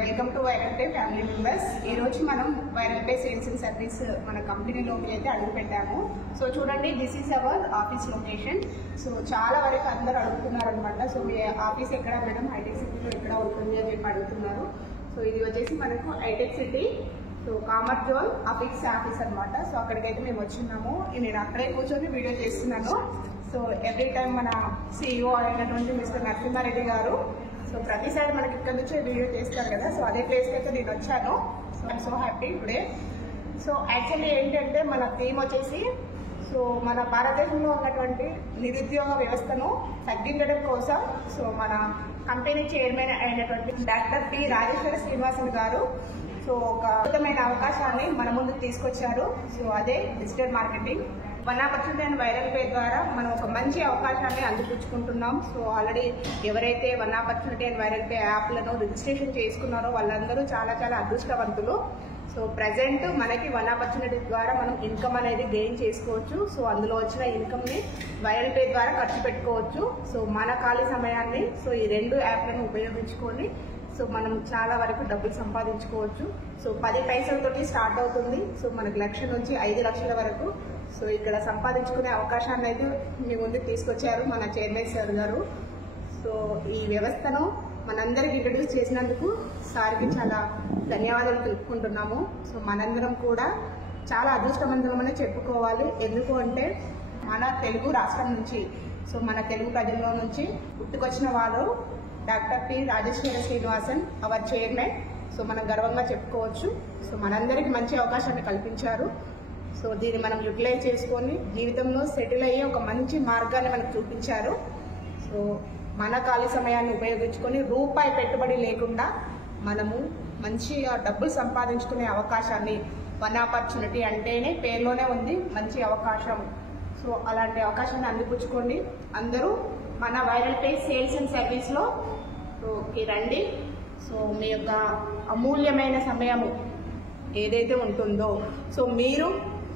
Welcome to viral pay family members. ఈ రోజు మనం viral pay sales and service మన కంపెనీలోకి అయితే అడుగు పెట్టాము. సో చూడండి, this is our office location. So చాలా వరకు అందరూ అడుగుతున్నారు అనమాట. సో మీ ఆఫీస్ ఎక్కడ మేడం, హైటెక్ సిటీలో ఎక్కడ ఉంటుంది అని చెప్పి అడుగుతున్నారు. సో ఇది వచ్చేసి మనకు హైటెక్ City, so Commerzone office అనమాట. సో అక్కడికైతే మేము వచ్చిన్నాము. నేను అక్కడే కూర్చొని వీడియో చేస్తున్నాను. సో ఎవ్రీ టైం మన CEO అయినటువంటి మిస్టర్ నరసింహారెడ్డి గారు సో ప్రతిసారి మనకి ఇక్కడ నుంచే వీడియో చేస్తారు కదా. సో అదే ప్లేస్కి అయితే నేను వచ్చాను. So I'm so happy today. So actually ఏంటంటే మన థీమ్ వచ్చేసి సో మన భారతదేశంలో ఉన్నటువంటి నిరుద్యోగ వ్యవస్థను తగ్గించడం కోసం సో మన కంపెనీ చైర్మన్ అయినటువంటి డాక్టర్ పి రాజేశ్వర శ్రీనివాసన్ గారు సో ఒక అద్భుతమైన అవకాశాన్ని మన ముందుకు తీసుకొచ్చారు. సో అదే digital marketing. One opportunity and viral pay ద్వారా మనం ఒక మంచి అవకాశాన్ని అందిపుచ్చుకుంటున్నాం. సో ఆల్రెడీ ఎవరైతే one opportunity and viral pay యాప్లను రిజిస్ట్రేషన్ చేసుకున్నారో వాళ్ళందరూ చాలా చాలా అదృష్టవంతులు. సో ప్రజెంట్ మనకి వన్ ఆపర్చునిటీ ద్వారా మనం ఇన్కమ్ అనేది గెయిన్ చేసుకోవచ్చు. సో అందులో వచ్చిన ఇన్కమ్ని వైరల్ పే ద్వారా ఖర్చు పెట్టుకోవచ్చు. సో మన ఖాళీ సమయాన్ని సో ఈ రెండు యాప్లను ఉపయోగించుకొని సో మనం చాలా వరకు డబ్బులు సంపాదించుకోవచ్చు. సో 10 పైసలతోటి స్టార్ట్ అవుతుంది. సో మనకు 1 లక్ష నుంచి 5 లక్షల వరకు సో ఇక్కడ సంపాదించుకునే అవకాశాన్ని అయితే మీ ముందుకు తీసుకొచ్చారు మన చైర్మన్ సార్ గారు. సో ఈ వ్యవస్థను మనందరికి ఇంట్రడ్యూస్ చేసినందుకు సార్కి చాలా ధన్యవాదాలు తెలుపుకుంటున్నాము. సో మనందరం కూడా చాలా అదృష్టవంతులమని చెప్పుకోవాలి. ఎందుకు అంటే మన తెలుగు రాష్ట్రం నుంచి సో మన తెలుగు ప్రజల్లో నుంచి పుట్టుకొచ్చిన వారు doctor P Rajeshwara Srinivasan hour chairman. So మనం గర్వంగా చెప్పుకోవచ్చు. సో మనందరికి మంచి అవకాశాన్ని కల్పించారు. సో దీన్ని మనం యూటిలైజ్ చేసుకొని జీవితంలో సెటిల్ అయ్యే ఒక మంచి మార్గాన్ని మనకు చూపించారు. సో మన ఖాళీ సమయాన్ని ఉపయోగించుకొని రూపాయి పెట్టుబడి లేకుండా మనము మంచిగా డబ్బులు సంపాదించుకునే అవకాశాన్ని, వన్ ఆపర్చునిటీ అంటేనే పేరులోనే ఉంది మంచి అవకాశం. సో అలాంటి అవకాశాన్ని అందిపుచ్చుకోండి. అందరూ మన వైరల్ పే సేల్స్ అండ్ సర్వీస్లో రండి. సో మీ యొక్క అమూల్యమైన సమయము ఏదైతే ఉంటుందో సో మీరు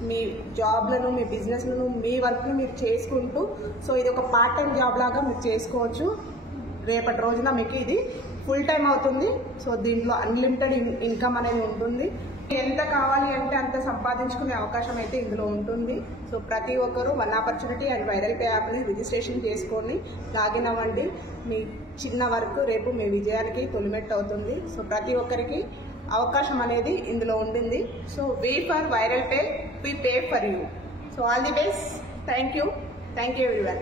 మీ జాబ్లను, మీ బిజినెస్లను, మీ వర్క్ను మీరు చేసుకుంటూ సో ఇది ఒక పార్ట్ టైం జాబ్ లాగా మీరు చేసుకోవచ్చు. రేపటి రోజున మీకు ఇది ఫుల్ టైం అవుతుంది. సో దీంట్లో అన్లిమిటెడ్ ఇన్కమ్ అనేది ఉంటుంది. ఎంత కావాలి అంటే అంత సంపాదించుకునే అవకాశం అయితే ఇందులో ఉంటుంది. సో ప్రతి ఒక్కరూ one opportunity and viral pay యాప్ని రిజిస్ట్రేషన్ చేసుకొని లాగిన్ అవ్వండి. మీ చిన్న వర్క్ రేపు మీ విజయానికి తొలిమెట్టు అవుతుంది. సో ప్రతి ఒక్కరికి అవకాశం అనేది ఇందులో ఉంటుంది. So way for viral pay, we pay for you. So all the best. Thank you everyone.